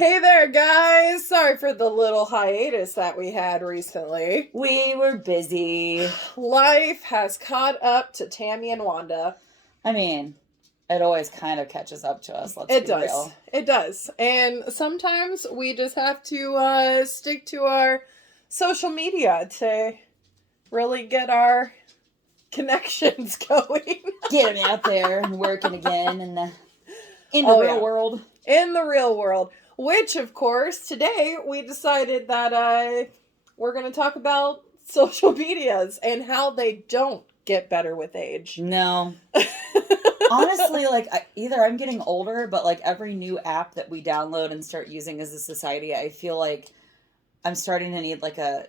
Hey there, guys! Sorry for the little hiatus that we had recently. We were busy. Life has caught up to Tammy and Wanda. I mean, it always kind of catches up to us, let's It be does. real. It does. And sometimes we just have to stick to our social media to really get our connections going. Get them out there and working again in the real world. In the real world. Which, of course, today we decided that we're going to talk about social medias and how they don't get better with age. No. Honestly, either I'm getting older, but every new app that we download and start using as a society, I feel like I'm starting to need a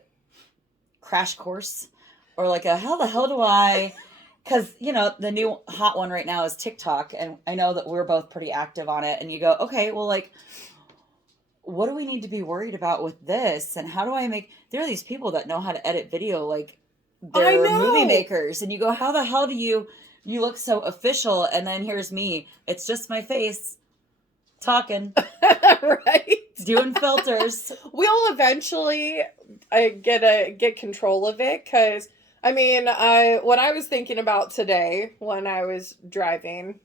crash course or how the hell do I... Because, the new hot one right now is TikTok, and I know that we're both pretty active on it, and you go, okay, well, what do we need to be worried about with this? And how do I make... There are these people that know how to edit video, they're movie makers, and you go, how the hell do you look so official? And then here's me. It's just my face talking. Right? Doing filters. We'll eventually get control of it, because what I was thinking about today when I was driving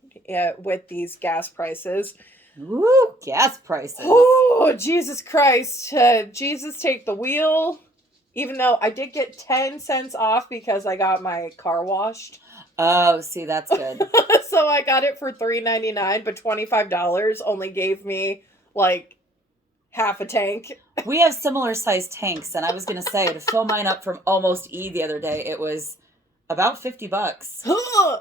with these gas prices. Woo, gas prices. Oh, Jesus Christ. Jesus take the wheel. Even though I did get 10 cents off because I got my car washed. Oh, see, that's good. So I got it for $3.99, but $25 only gave me half a tank. We have similar sized tanks, and I was going to say, to fill mine up from Almost E the other day, it was about $50.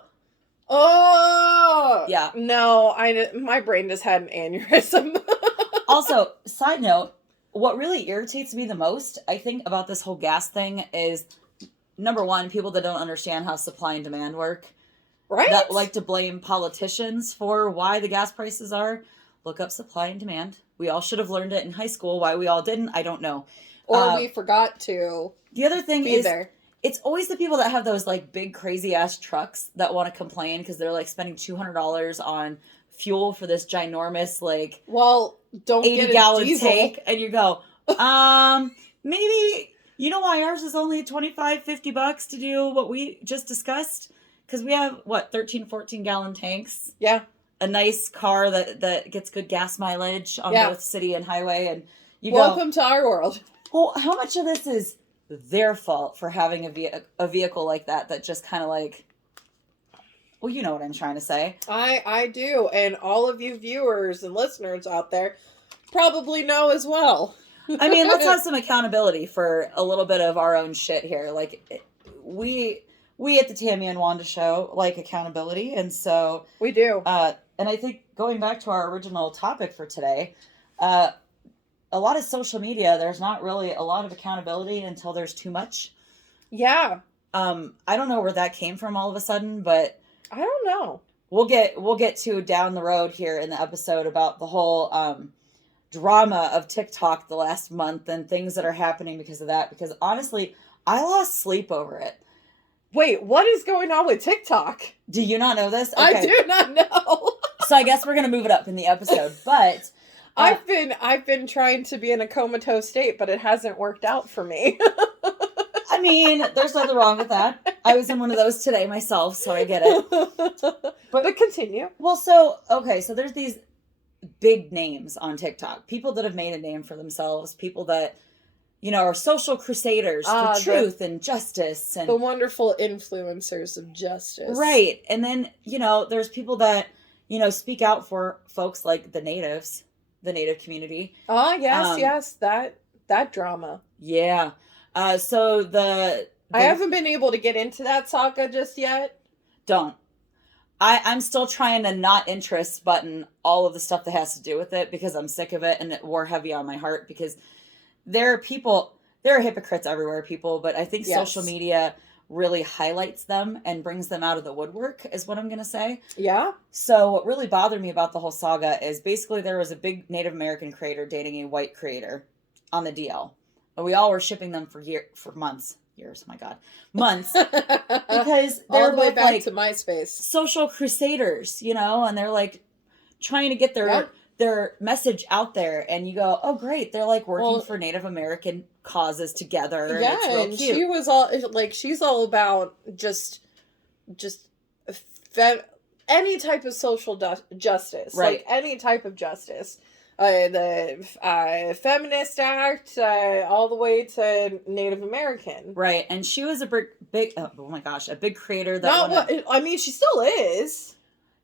Oh! Yeah. No, my brain just had an aneurysm. Also, side note, what really irritates me the most, I think, about this whole gas thing is, number one, people that don't understand how supply and demand work. Right? That like to blame politicians for why the gas prices are. Look up supply and demand. We all should have learned it in high school. Why we all didn't, I don't know. Or we forgot to. The other thing is, there. It's always the people that have those big crazy ass trucks that want to complain because they're spending $200 on fuel for this ginormous don't 80-gallon tank, and you go, maybe you know why ours is only $25-$50 to do what we just discussed? Because we have 13-14 gallon tanks. Yeah. A nice car that gets good gas mileage on both city and highway, and you welcome to our world. Well, how much of this is their fault for having a vehicle like that just kind of well, you know what I'm trying to say. I do, and all of you viewers and listeners out there probably know as well. I mean, let's have some accountability for a little bit of our own shit here. We at the Tammy and Wanda show like accountability, and so we do. And I think going back to our original topic for today, a lot of social media, there's not really a lot of accountability until there's too much. Yeah. I don't know where that came from all of a sudden, but I don't know. We'll get to down the road here in the episode about the whole drama of TikTok the last month and things that are happening because of that. Because honestly, I lost sleep over it. Wait, what is going on with TikTok? Do you not know this? Okay. I do not know. So I guess we're gonna move it up in the episode, but. I've been trying to be in a comatose state, but it hasn't worked out for me. I mean, there's nothing wrong with that. I was in one of those today myself, so I get it. But continue. Well, so there's these big names on TikTok. People that have made a name for themselves. People that, are social crusaders for truth and justice. And the wonderful influencers of justice. Right. And then, there's people that, speak out for folks like the natives. The native community. Oh, yes, that drama. Yeah. So I haven't been able to get into that saga just yet. Don't. I'm still trying to not interest button all of the stuff that has to do with it because I'm sick of it and it wore heavy on my heart because there are hypocrites everywhere, people, but I think social media really highlights them and brings them out of the woodwork is what I'm going to say. Yeah. So what really bothered me about the whole saga is basically there was a big Native American creator dating a white creator on the DL. And we all were shipping them for months. Years, my God. Months. Because they're all the way both back to MySpace. Social crusaders, and they're trying to get their their message out there, and you go, oh great, they're like working Well, for Native American causes together, and yeah, it's real and cute. she was all like, she's all about just fe- any type of social justice, Right. like any type of justice. The feminist act, all the way to Native American. Right, and she was a big oh my gosh, a big creator that Not what I mean. She still is.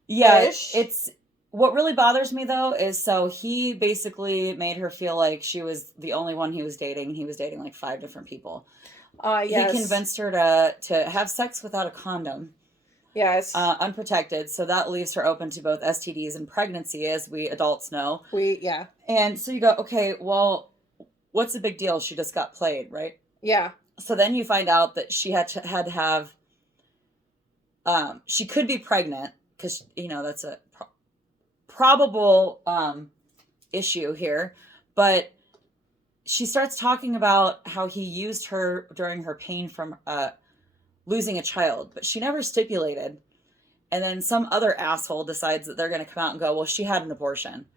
yeah, ish. it's what really bothers me though is so he basically made her feel like she was the only one he was dating, and he was dating like 5 different people. Yes. He convinced her to have sex without a condom. Yes. Unprotected, so that leaves her open to both STDs and pregnancy, as we adults know. Yeah. And so you go, okay, well, what's the big deal? She just got played, right? Yeah. So then you find out that she had to have, she could be pregnant, because, you know, that's a probable issue here. But she starts talking about how he used her during her pain from losing a child, but she never stipulated. And then some other asshole decides that they're going to come out and go, well, she had an abortion.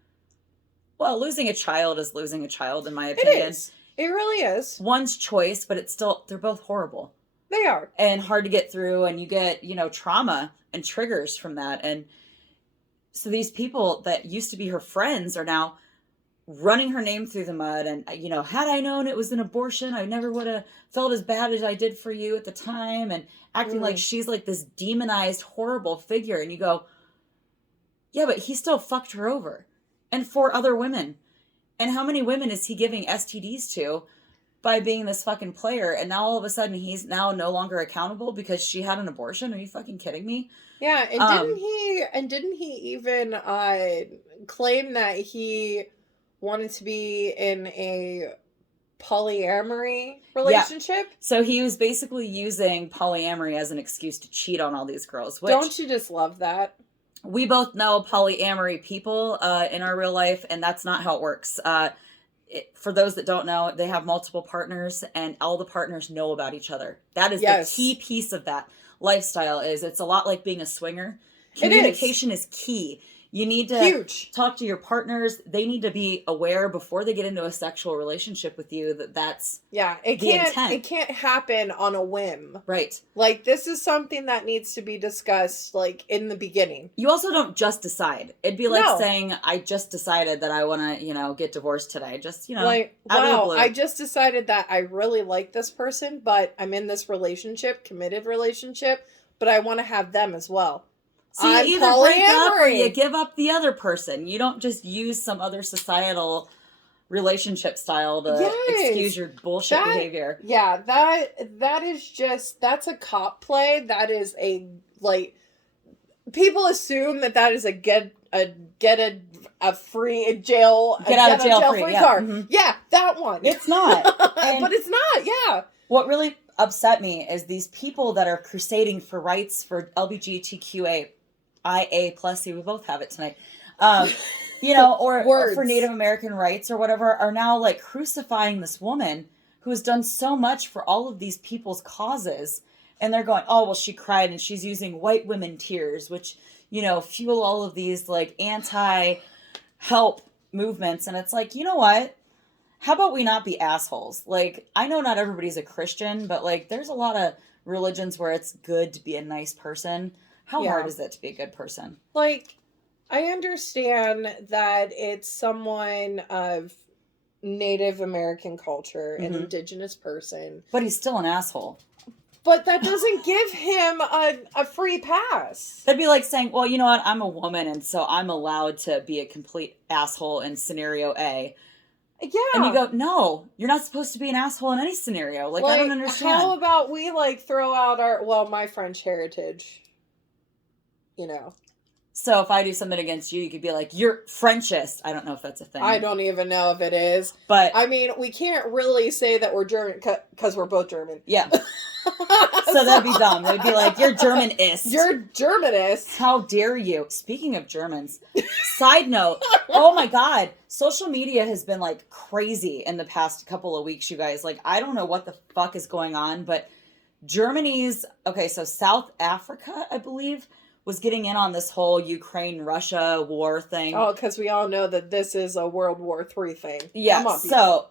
Well, losing a child is losing a child, in my opinion. It is. It really is. One's choice, but it's still, they're both horrible. They are. And hard to get through, and you get, you know, trauma and triggers from that. And so these people that used to be her friends are now running her name through the mud. And, you know, had I known it was an abortion, I never would have felt as bad as I did for you at the time, and acting like she's like this demonized, horrible figure. And you go, yeah, but he still fucked her over, and 4 other women. And how many women is he giving STDs to by being this fucking player? And now all of a sudden he's now no longer accountable because she had an abortion? Are you fucking kidding me? Yeah, and didn't he even claim that he wanted to be in a polyamory relationship? Yeah. So he was basically using polyamory as an excuse to cheat on all these girls. Which, don't you just love that? We both know polyamory people in our real life, and that's not how it works. For those that don't know, they have multiple partners, and all the partners know about each other. That is the key piece of that lifestyle. It's a lot like being a swinger. Communication is key. You need to talk to your partners. They need to be aware before they get into a sexual relationship with you that's intent. It can't happen on a whim. Right. Like, this is something that needs to be discussed, like, in the beginning. You also don't just decide. It'd be like saying, I just decided that I want to, you know, get divorced today. Just, you know, like, out of the wow, blue. I just decided that I really like this person, but I'm in this relationship, committed relationship, but I want to have them as well. So you either break up or you give up the other person. You don't just use some other societal relationship style to excuse your bullshit behavior. Yeah, that is just, that's a cop play. That is like, people assume that is a get a free jail free card. Mm-hmm. Yeah, that one. It's not. But it's not. Yeah. What really upset me is these people that are crusading for rights for LGBTQIA+. See, we both have it tonight. You know, or for Native American rights or whatever, are now like crucifying this woman who has done so much for all of these people's causes. And they're going, oh, well, she cried, and she's using white women tears, which, you know, fuel all of these like anti-help movements. And it's like, you know what? How about we not be assholes? Like, I know not everybody's a Christian, but like, there's a lot of religions where it's good to be a nice person. How hard is it to be a good person? Like, I understand that it's someone of Native American culture, an indigenous person. But he's still an asshole. But that doesn't give him a free pass. That'd be like saying, well, you know what? I'm a woman, and so I'm allowed to be a complete asshole in scenario A. Yeah. And you go, no, you're not supposed to be an asshole in any scenario. Like I don't understand. How about we, like, throw out my French heritage? You know. So if I do something against you, you could be like, you're Frenchist. I don't know if that's a thing. I don't even know if it is. But I mean, we can't really say that we're German because we're both German. Yeah. So that'd be dumb. They'd be like, you're Germanist. You're Germanist. How dare you? Speaking of Germans, side note, oh my God, social media has been like crazy in the past couple of weeks, you guys. Like, I don't know what the fuck is going on, but so South Africa, I believe, was getting in on this whole Ukraine-Russia war thing. Oh, because we all know that this is a World War III thing. Yeah, Come on, so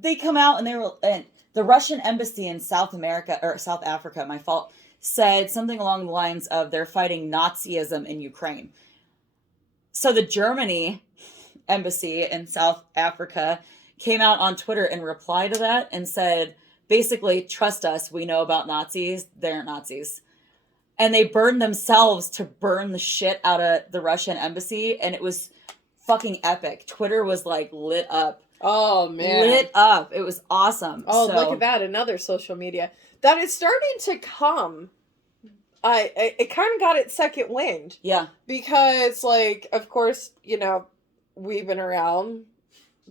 they come out and the Russian embassy in South Africa, my fault, said something along the lines of they're fighting Nazism in Ukraine. So the Germany embassy in South Africa came out on Twitter and replied to that and said, basically, trust us, we know about Nazis, they're Nazis. And they burned themselves to burn the shit out of the Russian embassy, and it was fucking epic. Twitter was like lit up. Oh, man. Lit up. It was awesome. Oh, look at that. Another social media. That is starting to come. It kind of got its second wind. Yeah. Because, like, of course, you know, we've been around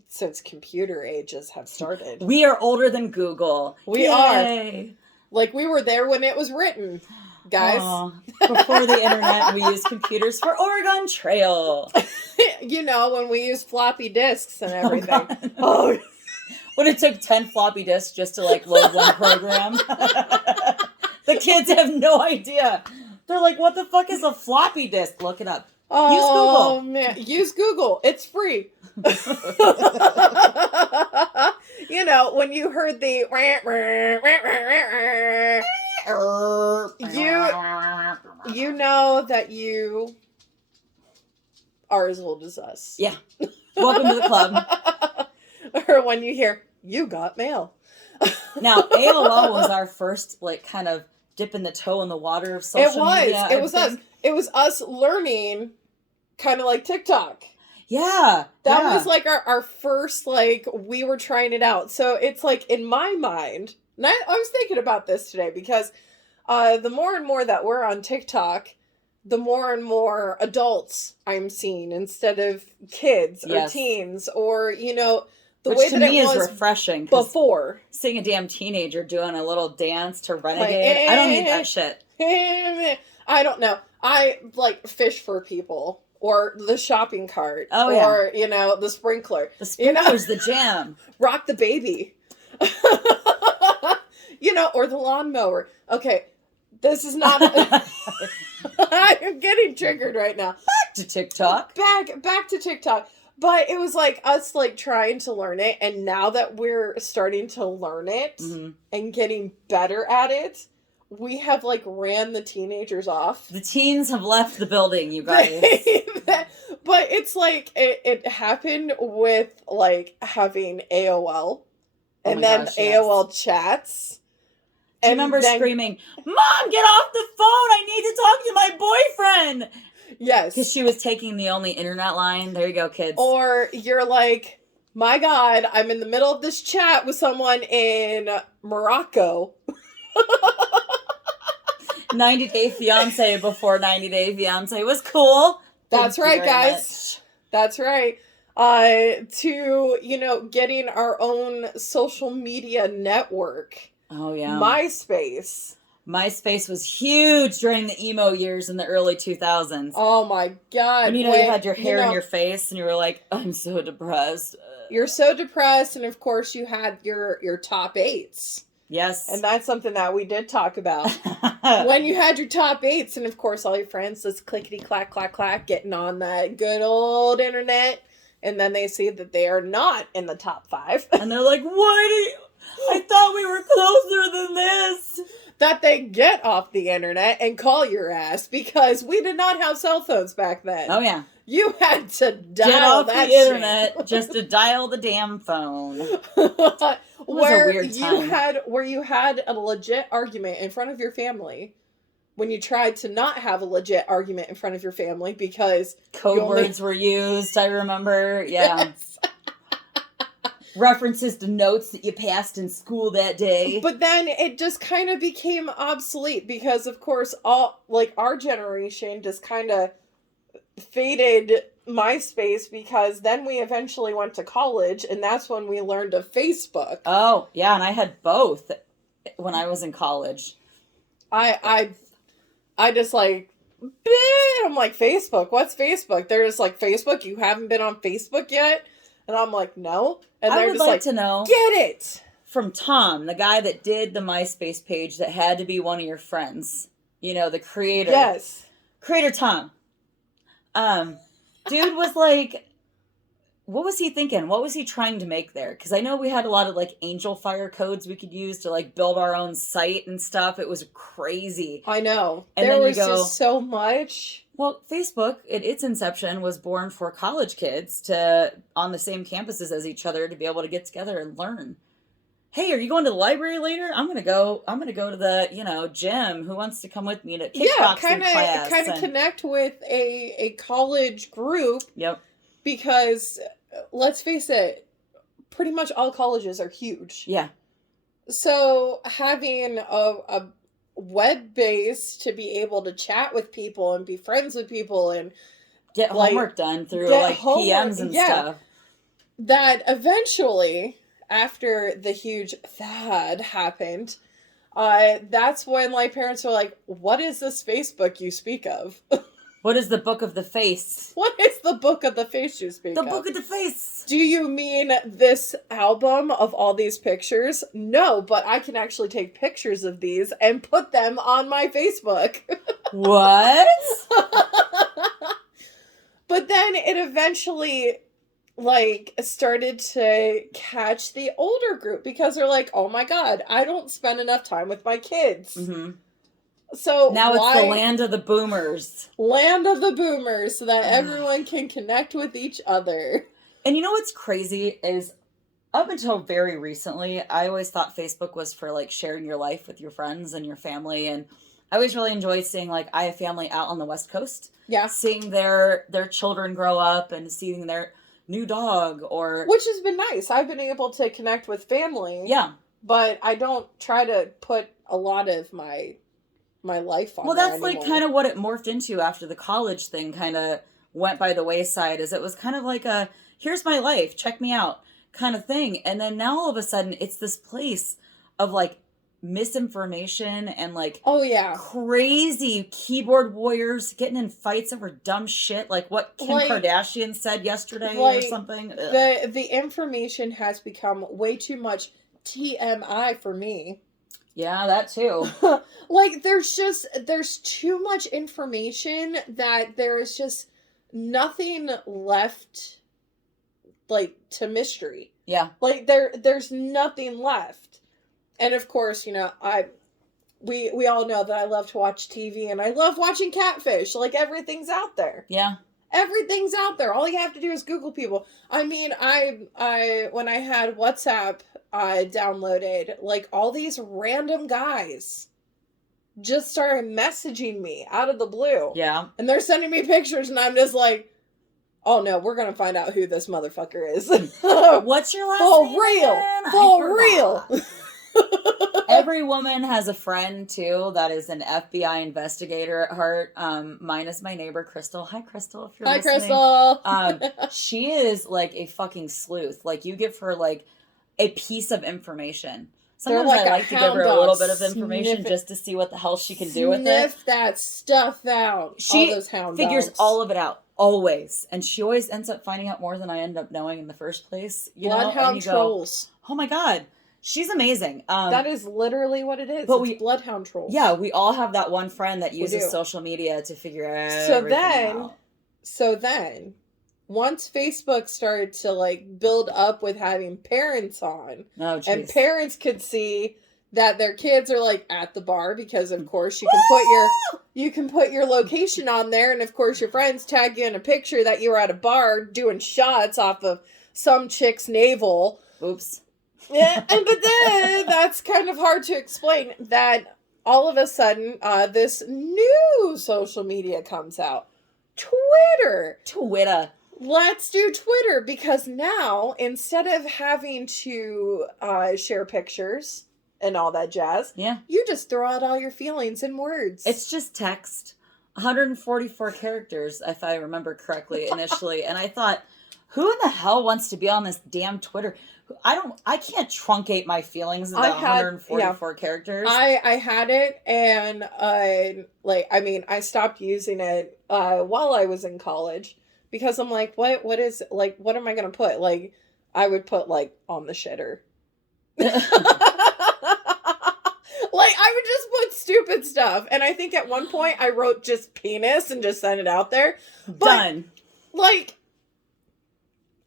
since computer ages have started. We are older than Google. We Yay. are. Like, we were there when it was written, guys. Before the internet, we used computers for Oregon Trail. You know, when we used floppy disks and everything. Oh, when it took 10 floppy disks just to, like, load one program. The kids have no idea. They're like, what the fuck is a floppy disk? Look it up. Oh, Use Google. Man. Use Google. It's free. You know, when you heard the you know that you are as old as us. Yeah. Welcome to the club. Or when you hear, you got mail. Now, AOL was our first, like, kind of dipping the toe in the water of social media. It was us. It was us learning, kind of like TikTok. Yeah. That was like our first, like, we were trying it out. So it's like, in my mind, and I was thinking about this today because the more and more that we're on TikTok, the more and more adults I'm seeing instead of kids or teens or, you know, the Which way to that me it was is refreshing. before. Seeing a damn teenager doing a little dance to Renegade, I don't need that shit. I don't know. I like fish for people or the shopping cart or, you know, the sprinkler. The sprinkler's the jam. Rock the baby. You know, or the lawnmower. Okay, this is not... I'm getting triggered right now. Back to TikTok. Back to TikTok. But it was like us like trying to learn it, and now that we're starting to learn it and getting better at it, we have like ran the teenagers off. The teens have left the building, you guys. But it's like it happened with like having AOL and then AOL chats. Do you remember screaming, "Mom, get off the phone! I need to talk to my boyfriend!" Yes. Because she was taking the only internet line. There you go, kids. Or you're like, my God, I'm in the middle of this chat with someone in Morocco. 90 Day Fiancé before 90 Day Fiancé was cool. That's right, guys. That's right. To, you know, getting our own social media network. Oh, yeah. MySpace was huge during the emo years in the early 2000s. Oh, my God. When, you had your hair in your face and you were like, I'm so depressed. You're so depressed. And, of course, you had your top 8s. Yes. And that's something that we did talk about. When you had your top 8s and, of course, all your friends just clickety-clack, clack, clack, getting on that good old internet. And then they see that they are not in the top 5. And they're like, I thought we were closer than this. That they get off the internet and call your ass because we did not have cell phones back then. Oh, yeah. You had to dial get off that the internet just to dial the damn phone. Where you had a legit argument in front of your family when you tried to not have a legit argument in front of your family because code words were used, I remember. Yeah. Yes. References to notes that you passed in school that day. But then it just kind of became obsolete because, of course, our generation just kind of faded MySpace because then we eventually went to college and that's when we learned of Facebook. Oh, yeah, and I had both when I was in college. I just like, I'm like, Facebook? What's Facebook? They're just like, Facebook? You haven't been on Facebook yet? And I'm like, no. And I they're would just like to know. Get it! From Tom, the guy that did the MySpace page that had to be one of your friends. You know, the creator. Yes. Creator Tom. Dude was like, what was he thinking? What was he trying to make there? Because I know we had a lot of like Angel Fire codes we could use to like build our own site and stuff. It was crazy. I know. And there then you was just so much. Well, Facebook, at its inception, was born for college kids to on the same campuses as each other to be able to get together and learn. Hey, are you going to the library later? I'm gonna go to the, gym. Who wants to come with me to kickboxing class? Kind of connect with a college group. Yep. Because let's face it, pretty much all colleges are huge. Yeah. So having a web base to be able to chat with people and be friends with people and get homework done through PMs and stuff. That eventually, after the huge fad happened, that's when my parents were like, "What is this Facebook you speak of?" What is the book of the face? What is the book of the face you speak of? The book of the face. Do you mean this album of all these pictures? No, but I can actually take pictures of these and put them on my Facebook. What? But then it eventually started to catch the older group because they're like, oh my God, I don't spend enough time with my kids. Mm-hmm. So now it's the land of the boomers. Land of the boomers, so that everyone can connect with each other. And you know what's crazy is up until very recently, I always thought Facebook was for like sharing your life with your friends and your family. And I always really enjoyed seeing I have family out on the West Coast. Yeah. Seeing their children grow up and seeing their new dog which has been nice. I've been able to connect with family. Yeah. But I don't try to put a lot of my life on well, there that's anymore. kind of what it morphed into after the college thing kind of went by the wayside, is it was kind of like a, here's my life, check me out kind of thing. And then now all of a sudden it's this place of misinformation and oh yeah, crazy keyboard warriors getting in fights over dumb shit like what Kim Kardashian said yesterday or something. The information has become way too much TMI for me. Yeah, that too. There's too much information that there is just nothing left, to mystery. Yeah. There's nothing left. And of course, we all know that I love to watch TV and I love watching Catfish. Everything's out there. Yeah. Everything's out there. All you have to do is Google people. I mean, I when I had WhatsApp downloaded, all these random guys just started messaging me out of the blue. Yeah. And they're sending me pictures and I'm just like, oh no, we're going to find out who this motherfucker is. What's your last name? For real. Every woman has a friend too that is an FBI investigator at heart. Minus my neighbor Crystal. Hi Crystal, if you're listening. Hi Crystal. She is a fucking sleuth. You give her a piece of information. Sometimes I like to give her a little bit of information just to see what the hell she can do with it. Sniff that stuff out. She all those hound figures dogs. all of it out. Always. And she always ends up finding out more than I end up knowing in the first place. Bloodhound trolls. Oh my God. She's amazing. That is literally what it is. But it's bloodhound trolls. Yeah, we all have that one friend that uses social media to figure out So then, once Facebook started to build up with having parents on, and parents could see that their kids are at the bar because of course you can put your location on there, and of course your friends tag you in a picture that you were at a bar doing shots off of some chick's navel. Oops. Yeah, but then that's kind of hard to explain that all of a sudden this new social media comes out. Twitter. Let's do Twitter, because now instead of having to share pictures and all that jazz, you just throw out all your feelings in words. It's just text. 144 characters, if I remember correctly, initially. And I thought, who in the hell wants to be on this damn Twitter? I can't truncate my feelings into 144 characters. I had it, and I stopped using it while I was in college, because I'm like, what am I gonna put? I would put on the shitter. I would just put stupid stuff. And I think at one point I wrote just penis and just sent it out there. But, Done. like,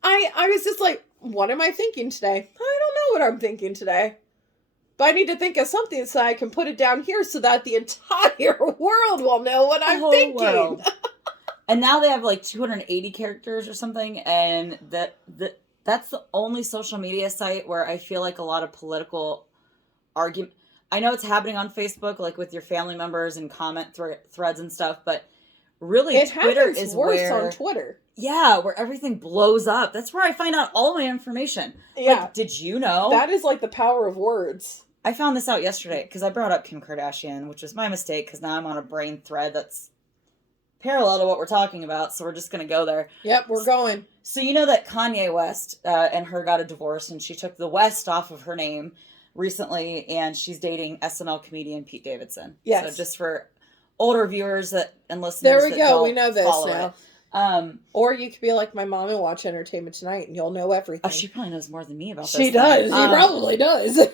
I was just like, what am I thinking today? I don't know what I'm thinking today. But I need to think of something so I can put it down here so that the entire world will know what I'm thinking. World. And now they have like 280 characters or something, and that's the only social media site where I feel like a lot of political argument. I know it's happening on Facebook, like with your family members and comment threads and stuff, but really Twitter is worse on Twitter. Yeah, where everything blows up. That's where I find out all my information. Yeah. Like, did you know? That is like the power of words. I found this out yesterday because I brought up Kim Kardashian, which was my mistake because now I'm on a brain thread that's parallel to what we're talking about, so we're just going to go there. Yep, we're going. So you know that Kanye West and her got a divorce, and she took the West off of her name recently, and she's dating SNL comedian Pete Davidson. Yes. So just for older viewers and listeners there we that go. don't We know this follow now. It. Or you could be like my mom and watch Entertainment Tonight, and you'll know everything. Oh, she probably knows more than me about this. She does. She probably does.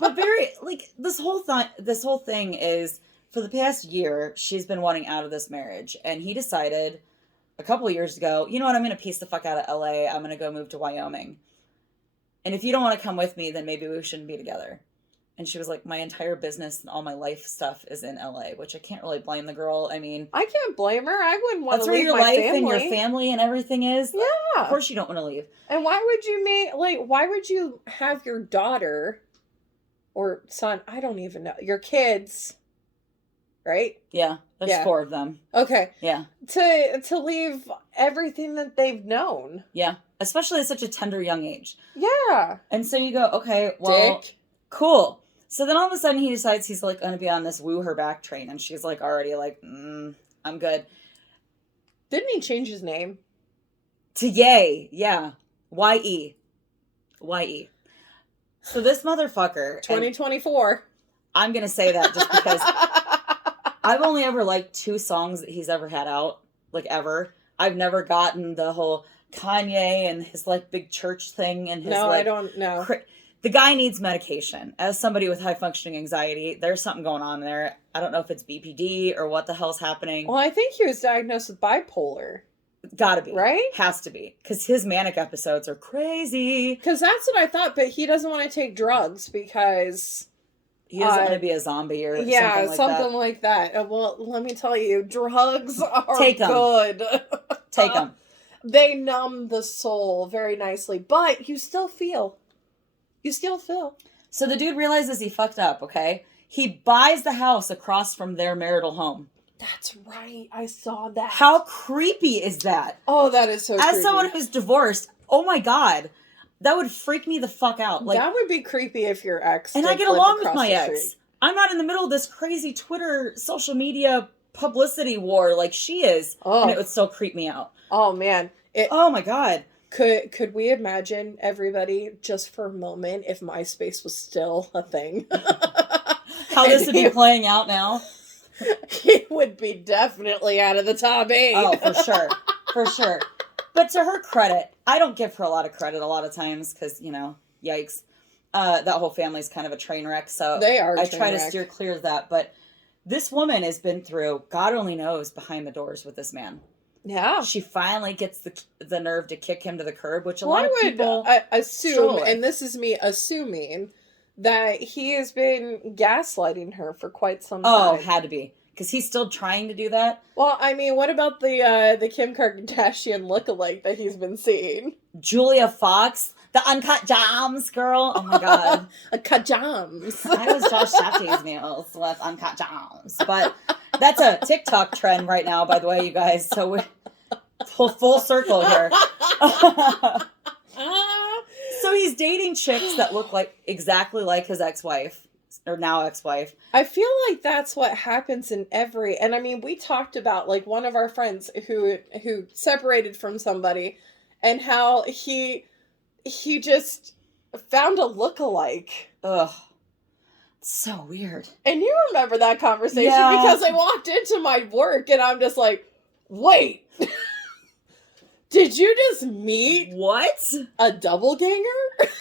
But very like this whole thing is for the past year she's been wanting out of this marriage, and he decided a couple of years ago, you know what, I'm going to piece the fuck out of LA. I'm going to go move to Wyoming. And if you don't want to come with me, then maybe we shouldn't be together. And she was like, my entire business and all my life stuff is in LA, which I can't really blame the girl. I mean, I can't blame her. I wouldn't want that's to where leave your my life family. and your family and everything is. Yeah. Of course you don't want to leave. And why would you have your daughter or son, I don't even know, your kids, right? Yeah. There's 4 of them. Okay. Yeah. To leave everything that they've known. Yeah. Especially at such a tender young age. Yeah. And so you go, okay, well, Dick. Cool. So then all of a sudden he decides he's like going to be on this woo her back train, and she's like already like, I'm good. Didn't he change his name? To Ye. Yeah. Y-E. Y-E. So this motherfucker. 2024. I'm going to say that just because I've only ever liked 2 songs that he's ever had out. Like ever. I've never gotten the whole Kanye and his like big church thing and his I don't know. The guy needs medication. As somebody with high functioning anxiety, there's something going on there. I don't know if it's BPD or what the hell's happening. Well, I think he was diagnosed with bipolar. Gotta be. Right? Has to be. Because his manic episodes are crazy. Because that's what I thought, but he doesn't want to take drugs because... He doesn't want to be a zombie or something like that. Well, let me tell you, drugs are Take 'em. good. Take them. They numb the soul very nicely, but you still feel. So the dude realizes he fucked up, okay? He buys the house across from their marital home. That's right. I saw that. How creepy is that? Oh, that is so creepy. As someone who's divorced, oh my God. That would freak me the fuck out. Like, that would be creepy if your ex. And I get along with my ex. I'm not in the middle of this crazy Twitter, social media publicity war like she is. Oh. And it would still creep me out. Oh, man. Oh my God. Could we imagine, everybody, just for a moment, if MySpace was still a thing? How this would be playing out now? He would be definitely out of the top 8. Oh, for sure. For sure. But to her credit, I don't give her a lot of credit a lot of times because, yikes. That whole family's kind of a train wreck. So they are. I try to steer clear of that. But this woman has been through, God only knows, behind the doors with this man. Yeah. She finally gets the nerve to kick him to the curb, which a lot of people assume, and this is me assuming, that he has been gaslighting her for quite some time. Oh, had to be. Because he's still trying to do that. Well, I mean, what about the Kim Kardashian lookalike that he's been seeing? Julia Fox, the Uncut Gems girl. Oh my God. Uncut Gems. I was Josh Chatty's nails with Uncut Gems. But that's a TikTok trend right now, by the way, you guys. So we're full circle here. So he's dating chicks that look exactly like his ex-wife. Or now ex-wife. I feel like that's what happens in and I mean, we talked about like one of our friends who separated from somebody and how he just found a lookalike. Ugh. It's so weird. And you remember that conversation because I walked into my work and I'm just like, wait, did you just meet what? a doppelganger?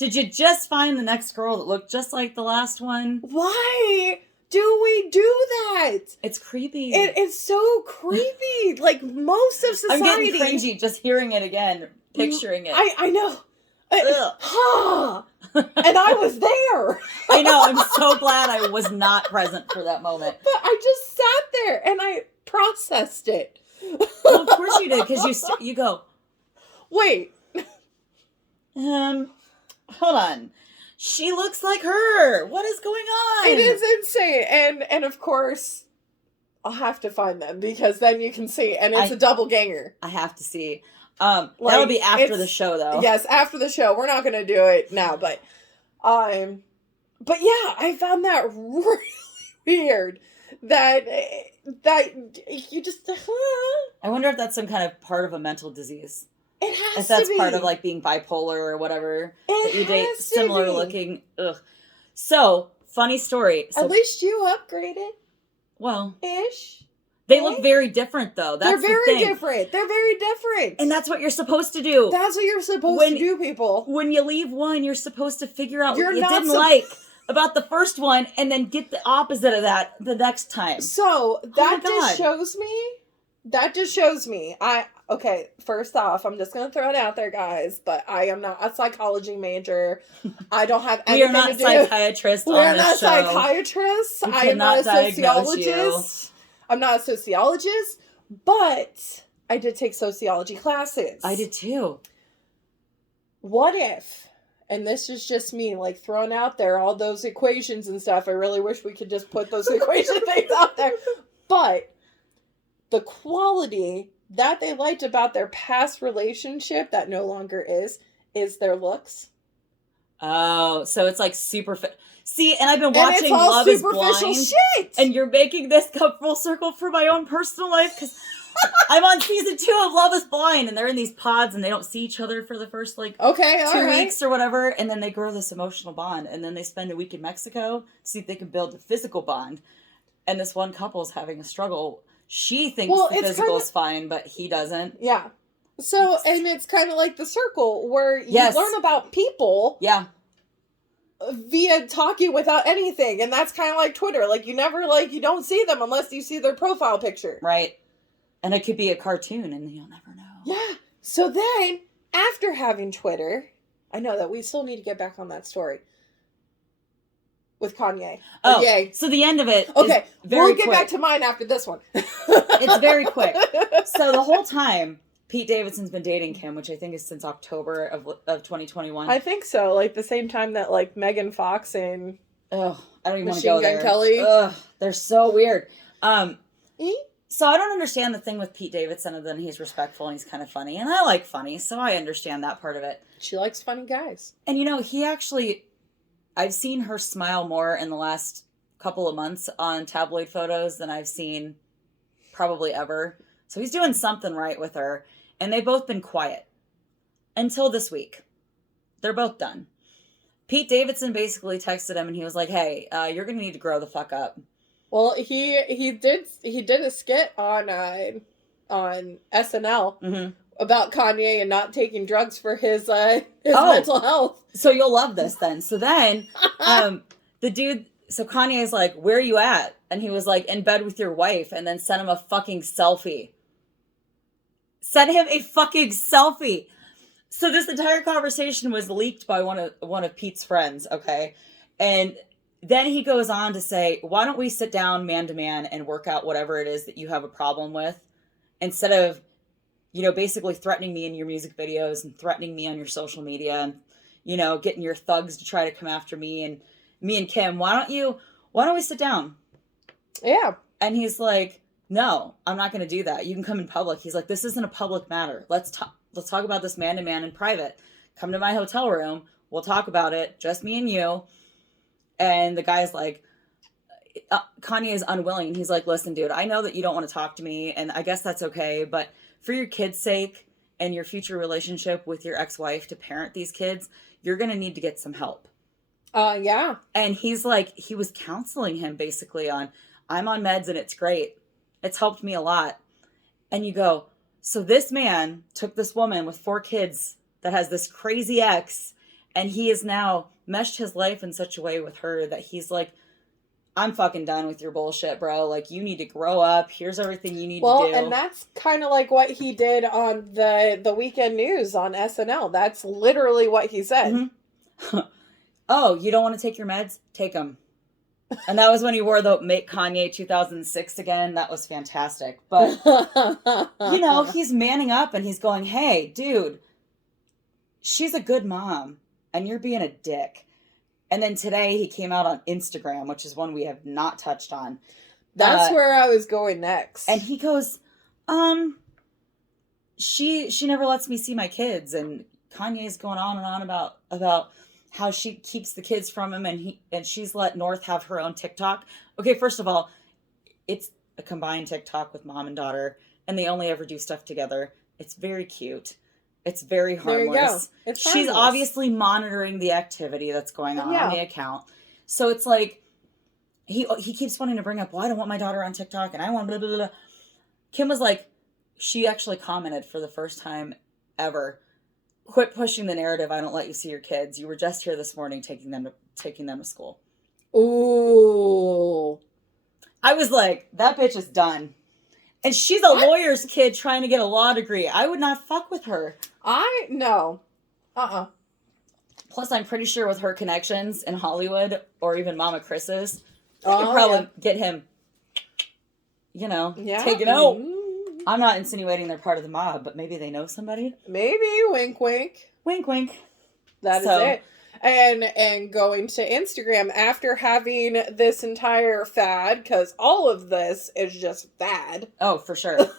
Did you just find the next girl that looked just like the last one? Why do we do that? It's creepy. It is so creepy. Like, most of society... I'm getting cringy just hearing it again, picturing it. I know. And I was there. I know. I'm so glad I was not present for that moment. But I just sat there and I processed it. Well, of course you did, because you go, wait. Hold on. She looks like her. What is going on? It is insane. And of course, I'll have to find them because then you can see. And it's a double ganger. I have to see. That'll be after the show, though. Yes, after the show. We're not going to do it now, but yeah, I found that really weird. That you just... I wonder if that's some kind of part of a mental disease. It has if that's to be. part of like being bipolar or whatever. It that you date has to similar be. looking. Ugh. So, funny story. So, at least you upgraded. Well, Ish. they look very different though. That's They're very the thing. different. They're very different. And that's what you're supposed to do. That's what you're supposed to do, people. When you leave one, you're supposed to figure out You're what you not didn't like about the first one and then get the opposite of that the next time. So, that God. just shows me. Okay, first off, I'm just going to throw it out there, guys, but I am not a psychology major. I don't have anything to do. We are not psychiatrists on this show. We are not psychiatrists. I am not a sociologist. You. I'm not a sociologist, but I did take sociology classes. I did too. What if, and this is just me, like, throwing out there all those equations and stuff. I really wish we could just put those equation things out there. But the quality that they liked about their past relationship that no longer is their looks. Oh, so it's like super... See, and I've been watching and it's all Love is superficial Blind. Shit. And you're making this come full circle for my own personal life, because I'm on season 2 of Love is Blind, and they're in these pods, and they don't see each other for the first, like, 2 weeks or whatever, and then they grow this emotional bond, and then they spend a week in Mexico to see if they can build a physical bond. And this one couple's having a struggle. She thinks the physical's fine, but he doesn't. Yeah. So, and it's kind of like The Circle, where you learn about people. Yeah. Via talking without anything. And that's kind of like Twitter. Like, you never, you don't see them unless you see their profile picture. Right. And it could be a cartoon, and you'll never know. Yeah. So then, after having Twitter, I know that we still need to get back on that story. With Kanye. Oh, yay. So the end of it okay, is very we'll get quick. back to mine after this one. It's very quick. So the whole time, Pete Davidson's been dating Kim, which I think is since October of 2021. I think so. Like, the same time that, like, Megan Fox and... Ugh, I don't even want to Machine go Gun there. Kelly. Ugh, they're so weird. So I don't understand the thing with Pete Davidson other than he's respectful and he's kind of funny. And I like funny, so I understand that part of it. She likes funny guys. And, he actually... I've seen her smile more in the last couple of months on tabloid photos than I've seen probably ever. So he's doing something right with her. And they've both been quiet. Until this week. They're both done. Pete Davidson basically texted him and he was like, hey, you're going to need to grow the fuck up. Well, he did a skit on SNL about Kanye and not taking drugs for his mental health. So you'll love this then. So then, the dude, so Kanye is like, where are you at? And he was like, in bed with your wife, and then sent him a fucking selfie. Sent him a fucking selfie. So this entire conversation was leaked by one of Pete's friends, okay? And then he goes on to say, why don't we sit down man to man and work out whatever it is that you have a problem with, instead of, basically threatening me in your music videos and threatening me on your social media and, getting your thugs to try to come after me and Kim. Why don't we sit down? Yeah. And he's like, no, I'm not going to do that. You can come in public. He's like, this isn't a public matter. Let's talk about this man to man in private. Come to my hotel room. We'll talk about it. Just me and you. And the guy's like, Kanye is unwilling. He's like, listen, dude, I know that you don't want to talk to me, and I guess that's okay, but for your kids' sake and your future relationship with your ex-wife to parent these kids, you're going to need to get some help. Yeah. And he's like, he was counseling him basically on, I'm on meds and it's great. It's helped me a lot. And you go, so this man took this woman with 4 kids that has this crazy ex And he has now meshed his life in such a way with her that he's like, I'm fucking done with your bullshit, bro. Like, you need to grow up. Here's everything you need to do. And that's kind of like what he did on the weekend news on SNL. That's literally what he said. Mm-hmm. Oh, you don't want to take your meds? Take them. And that was when he wore the Make Kanye 2006 again. That was fantastic. But, you know, he's manning up and he's going, hey, dude, she's a good mom and you're being a dick. And then today he came out on Instagram, which is one we have not touched on. That's where I was going next. And he goes, she never lets me see my kids. And Kanye's going on and on about how she keeps the kids from him, and she's let North have her own TikTok. Okay, first of all, it's a combined TikTok with mom and daughter, and they only ever do stuff together. It's very cute. It's very harmless. There you go. It's harmless. She's obviously monitoring the activity that's going on the account. So it's like, he keeps wanting to bring up, well, I don't want my daughter on TikTok, and I want blah, blah, blah. Kim was like, she actually commented for the first time ever, quit pushing the narrative, I don't let you see your kids. You were just here this morning taking them to school. Ooh. I was like, that bitch is done. And she's a lawyer's kid trying to get a law degree. I would not fuck with her. No. Plus, I'm pretty sure with her connections in Hollywood, or even Mama Chris's, they could probably get him, taken out. Mm-hmm. I'm not insinuating they're part of the mob, but maybe they know somebody. Maybe, wink, wink. Wink, wink. That is it. And going to Instagram after having this entire fad, because all of this is just fad. Oh, for sure.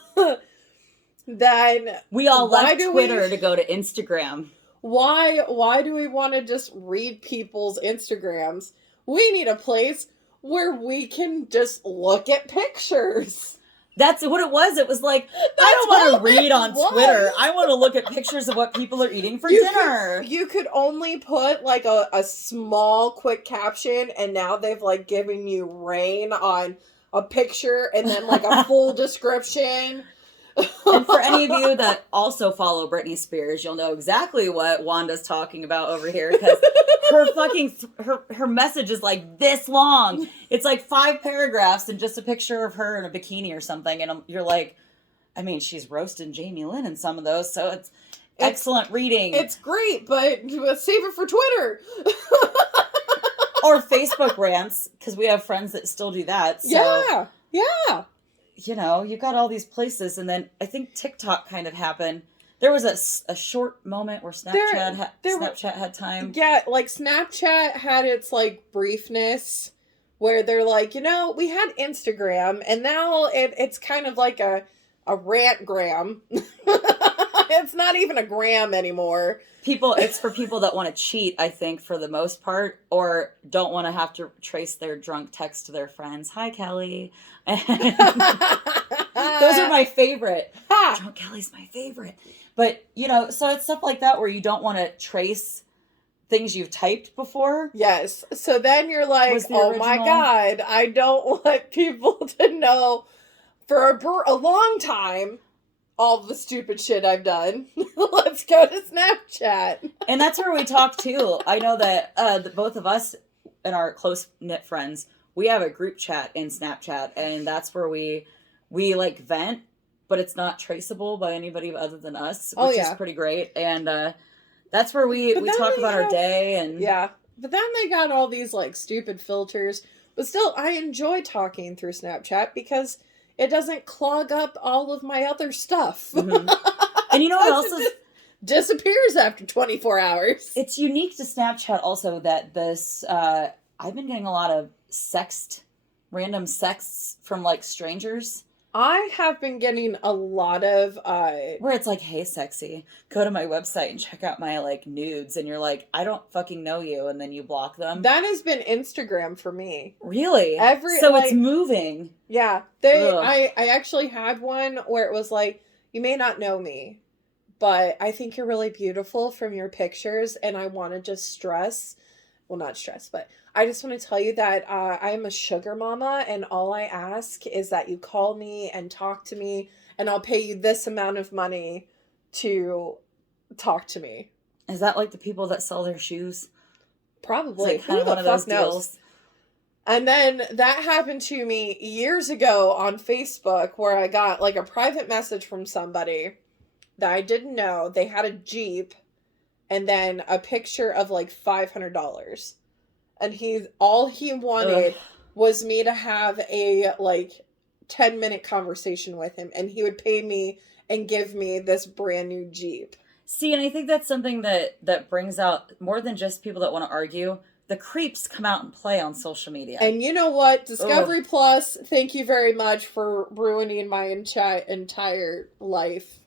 Then we all left Twitter to go to Instagram. Why do we want to just read people's Instagrams? We need a place where we can just look at pictures. That's what it was. It was like, I don't want to read on Twitter. I want to look at pictures of what people are eating for dinner. You could only put like a small quick caption, and now they've like given you rain on a picture and then like a full description. And for any of you that also follow Britney Spears, you'll know exactly what Wanda's talking about over here, because her fucking her message is like this long. It's like 5 paragraphs and just a picture of her in a bikini or something, and you're like, I mean, she's roasting Jamie Lynn in some of those, so it's excellent reading. It's great, but save it for Twitter. Or Facebook rants, because we have friends that still do that. So. Yeah. You know, you got all these places, and then I think TikTok kind of happened. There was a short moment where Snapchat had time. Yeah, like Snapchat had its like briefness where they're like, we had Instagram, and now it's kind of like a rantgram. It's not even a gram anymore. It's for people that want to cheat, I think, for the most part, or don't want to have to trace their drunk text to their friends. Hi, Kelly. Those are my favorite. Drunk Kelly's my favorite. But, so it's stuff like that where you don't want to trace things you've typed before. Yes. So then you're like, oh my God, I don't want people to know for a long time all the stupid shit I've done. Let's go to Snapchat. And that's where we talk too. I know that both of us and our close-knit friends, we have a group chat in Snapchat, and that's where we like vent, but it's not traceable by anybody other than us, which is pretty great. And that's where we talk about our day. And yeah, but then they got all these like stupid filters. But still, I enjoy talking through Snapchat because it doesn't clog up all of my other stuff. Mm-hmm. And you know what else disappears after 24 hours. It's unique to Snapchat also that this, I've been getting a lot of random sexts from like strangers. I have been getting a lot of where it's like, hey sexy, go to my website and check out my like nudes, and you're like, I don't fucking know you, and then you block them. That has been Instagram for me. Really? It's moving. Yeah. I actually had one where it was like, you may not know me, but I think you're really beautiful from your pictures, and I want to just not stress, but I just want to tell you that I am a sugar mama, and all I ask is that you call me and talk to me, and I'll pay you this amount of money to talk to me. Is that like the people that sell their shoes? Probably. It's like kind Who of the one of those fuck knows? deals. And then that happened to me years ago on Facebook, where I got like a private message from somebody that I didn't know. They had a Jeep and then a picture of like $500. And all he wanted was me to have a like 10-minute conversation with him, and he would pay me and give me this brand new Jeep. See, and I think that's something that brings out more than just people that want to argue. The creeps come out and play on social media. And you know what? Discovery Plus, thank you very much for ruining my entire life.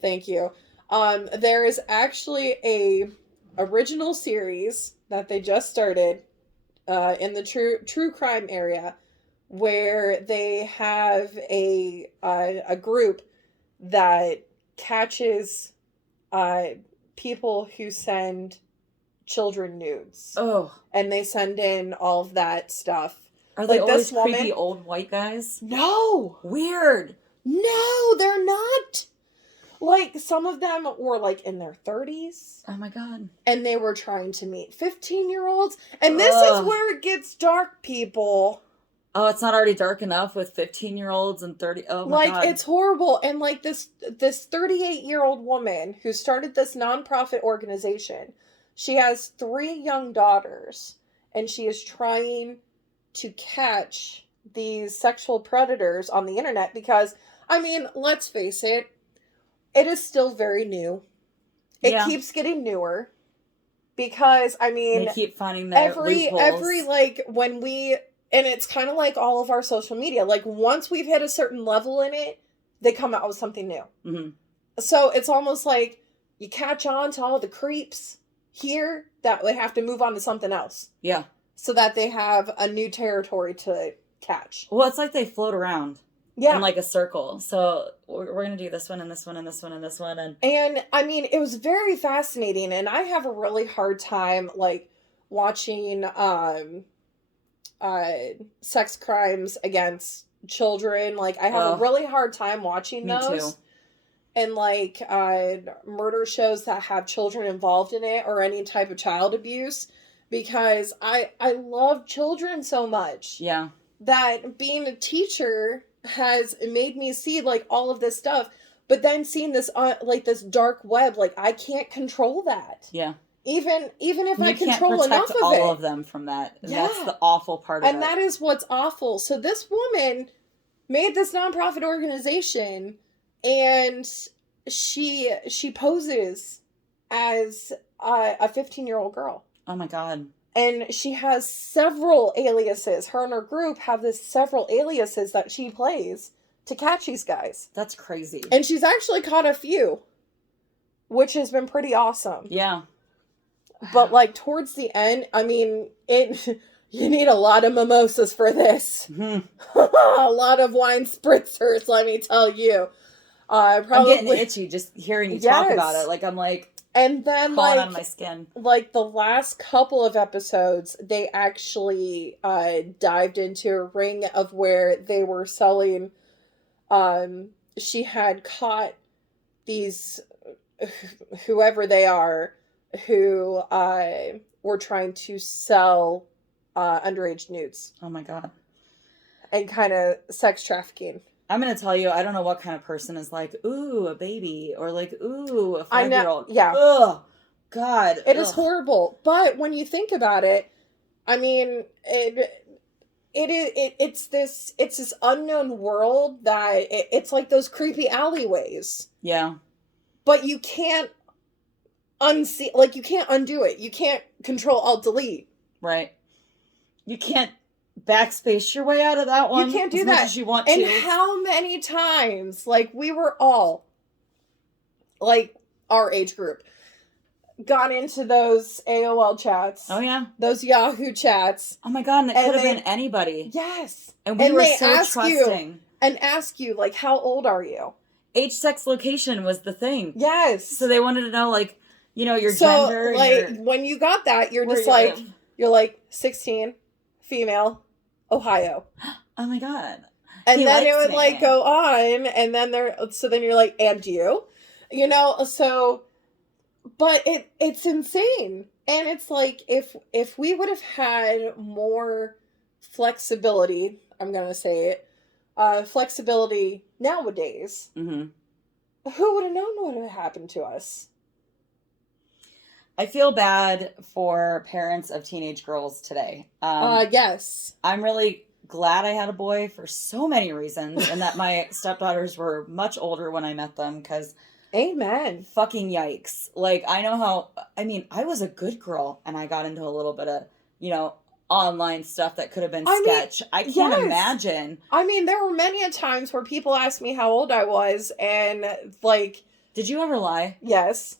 Thank you. There is actually a original series that they just started in the true crime area, where they have a group that catches people who send children nudes. Oh. And they send in all of that stuff. Are they like always creepy old white guys? No! Weird. No, they're not! Like, some of them were, like, in their 30s. Oh, my God. And they were trying to meet 15-year-olds. And this is where it gets dark, people. Oh, it's not already dark enough with 15-year-olds and 30... Oh, my God. Like, it's horrible. And, like, this 38-year-old woman who started this nonprofit organization, she has 3 young daughters. And she is trying to catch these sexual predators on the internet because, I mean, let's face it, it is still very new. It keeps getting newer because, I mean, they keep finding their loopholes. every like when we, and it's kind of like all of our social media. Like once we've hit a certain level in it, they come out with something new. Mm-hmm. So it's almost like you catch on to all the creeps here that they have to move on to something else. Yeah. So that they have a new territory to catch. Well, it's like they float around. Yeah. In like a circle. So we're going to do this one and this one and this one and this one. And I mean, it was very fascinating. And I have a really hard time like watching sex crimes against children. Like I have a really hard time watching those. Me too. And like murder shows that have children involved in it or any type of child abuse. Because I love children so much. Yeah. That being a teacher has made me see like all of this stuff, but then seeing this like this dark web, like I can't control that. Yeah. Even if I control enough of it. You can't protect all of them from that. And that's the awful part of it. And that is what's awful. So this woman made this nonprofit organization, and she poses as a 15-year-old girl. Oh my God. And she has several aliases. Her and her group have several aliases that she plays to catch these guys. That's crazy. And she's actually caught a few, which has been pretty awesome. Yeah. But like towards the end, I mean, you need a lot of mimosas for this. Mm-hmm. A lot of wine spritzers, let me tell you. I'm getting itchy just hearing you talk about it. Like I'm like. And then, like, on my skin. Like, the last couple of episodes, they actually dived into a ring of where they were selling, she had caught these, whoever they are, who were trying to sell underage nudes. Oh, my God. And kind of sex trafficking. I'm going to tell you, I don't know what kind of person is like, ooh, a baby, or like, ooh, a 5-year-old. Yeah. Ugh. God. It is horrible. But when you think about it, I mean, it's this unknown world that it's like those creepy alleyways. Yeah. But you can't unsee, like you can't undo it. You can't Control Alt Delete. Right. You can't backspace your way out of that one. You can't do as that. Much as you want to. And how many times, like we were all, like our age group, got into those AOL chats. Oh yeah. Those Yahoo chats. Oh my God, and it could have been anybody. Yes. And we were so trusting. And ask you, like, how old are you? Age, sex, location was the thing. Yes. So they wanted to know, like, you know, your gender. So, like, when you got that, you're just like, you're like 16, female, Ohio. Oh my God. And then it would like go on, and then then you're like, and you know, so but it's insane. And it's like if we would have had more flexibility, I'm gonna say it, flexibility nowadays, Mm-hmm. who would have known what would have happened to us? I feel bad for parents of teenage girls today. Yes. I'm really glad I had a boy for so many reasons, and that my stepdaughters were much older when I met them, because Amen. fucking yikes. Like, I know how, I mean, I was a good girl, and I got into a little bit of, online stuff that could have been sketch. I can't yes. imagine. I mean, there were many a times where people asked me how old I was, and like, Did you ever lie? yes.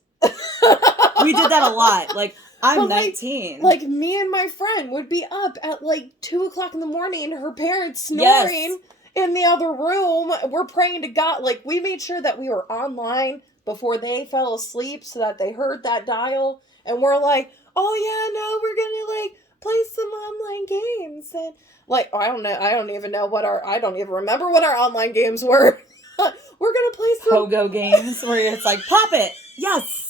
We did that a lot. Like, I'm But, 19. Like me and my friend would be up at like 2:00 in the morning, her parents snoring in the other room. We're praying to God. Like, we made sure that we were online before they fell asleep so that they heard that dial. And we're like, oh yeah, no, we're gonna like play some online games. And like, I don't know. I don't even remember what our online games were. We're gonna play some Pogo games where it's like, pop it. Yes.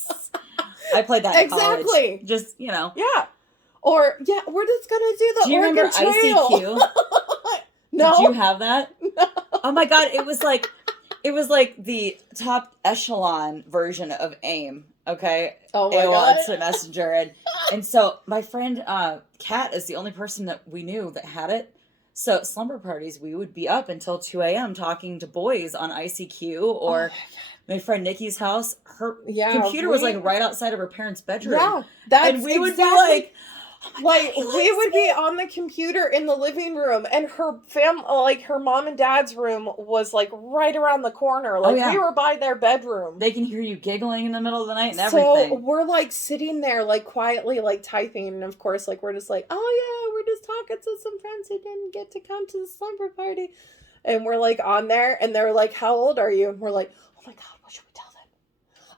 I played that in exactly. college. Just, Yeah. Or, yeah, we're just gonna do the Do you remember Oregon Trail. ICQ? No. Did you have that? No. Oh my God. It was like the top echelon version of AIM. Okay. Oh my AOL God. Instant Messenger. And so my friend, Kat is the only person that we knew that had it. So slumber parties, we would be up until 2 a.m. talking to boys on ICQ, or my friend Nikki's house. Her computer was like right outside of her parents' bedroom. Yeah, that's and we would be like, oh my God, we would be on the computer in the living room, and her her mom and dad's room was like right around the corner. Like, we were by their bedroom. They can hear you giggling in the middle of the night and so everything. We're like sitting there like quietly like typing, and of course like we're just like, oh yeah, we're just talking to some friends who didn't get to come to the slumber party, and we're like on there, and they're like, how old are you? And we're like, oh my God, what should we tell them?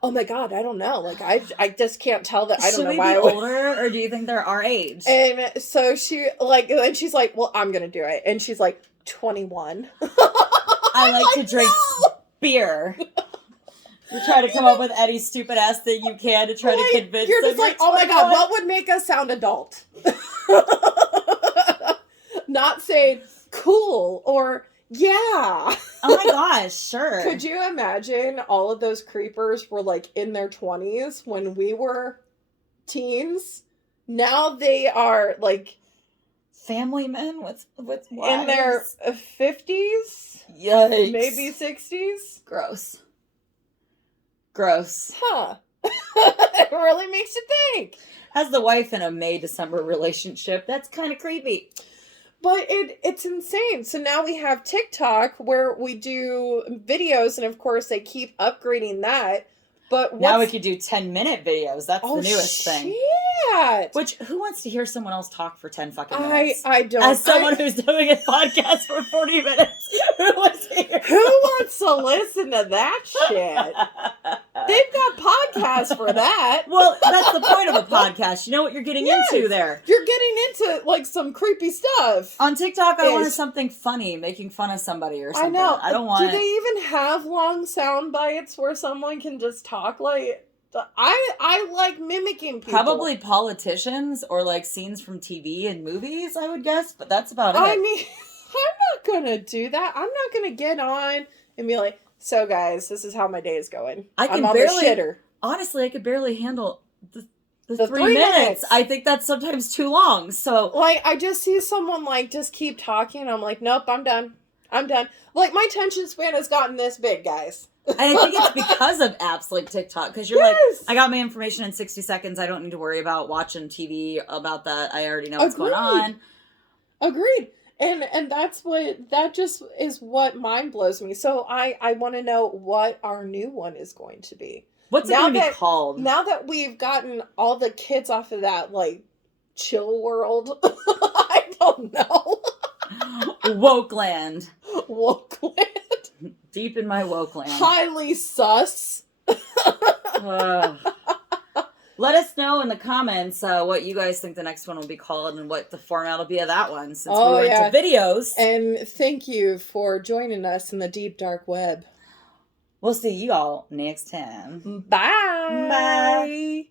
Oh my God, I don't know. Like, I just can't tell that. I don't know why. Should we be older, or do you think they're our age? And so and she's like, well, I'm gonna do it. And she's like, 21. I like to drink beer. You try to come up with any stupid ass thing you can to try to convince You're them. just like, oh my God, what would make us sound adult? Not saying cool or yeah. Oh my gosh, sure. Could you imagine all of those creepers were like in their 20s when we were teens? Now they are like family men with wives. In their 50s? Yikes. Maybe 60s? Gross. Huh. It really makes you think. Has the wife in a May-December relationship. That's kind of creepy. But it's insane. So now we have TikTok where we do videos, and of course they keep upgrading that. But now we could do 10-minute videos. That's the newest thing. Shit. Which, who wants to hear someone else talk for 10 fucking minutes? I don't. As someone who's doing a podcast for 40 minutes, who wants to hear Who wants to listen to that shit? They've got podcasts for that. Well, that's the point of a podcast. You know what you're getting into there. You're getting into, like, some creepy stuff. On TikTok, I wanted something funny, making fun of somebody or something. I know. I don't want Do they even have long sound bites where someone can just talk like... I like mimicking people. Probably politicians or, like, scenes from TV and movies, I would guess. But that's about it. I mean, I'm not going to do that. I'm not going to get on and be like, so, guys, this is how my day is going. I'm on the shitter. Honestly, I could barely handle the 3 minutes. I think that's sometimes too long. So, like, I just see someone, like, just keep talking. I'm like, nope, I'm done. Like, my attention span has gotten this big, guys. And I think it's because of apps like TikTok. Because you're like, I got my information in 60 seconds. I don't need to worry about watching TV about that. I already know what's going on. Agreed. And that just is what mind blows me. So I want to know what our new one is going to be. What's it going to be called? Now that we've gotten all the kids off of that, like, chill world, I don't know. Wokeland. Deep in my wokeland. Highly sus. Let us know in the comments what you guys think the next one will be called and what the format will be of that one, since we went to videos. And thank you for joining us in the deep dark web. We'll see you all next time. Bye. Bye.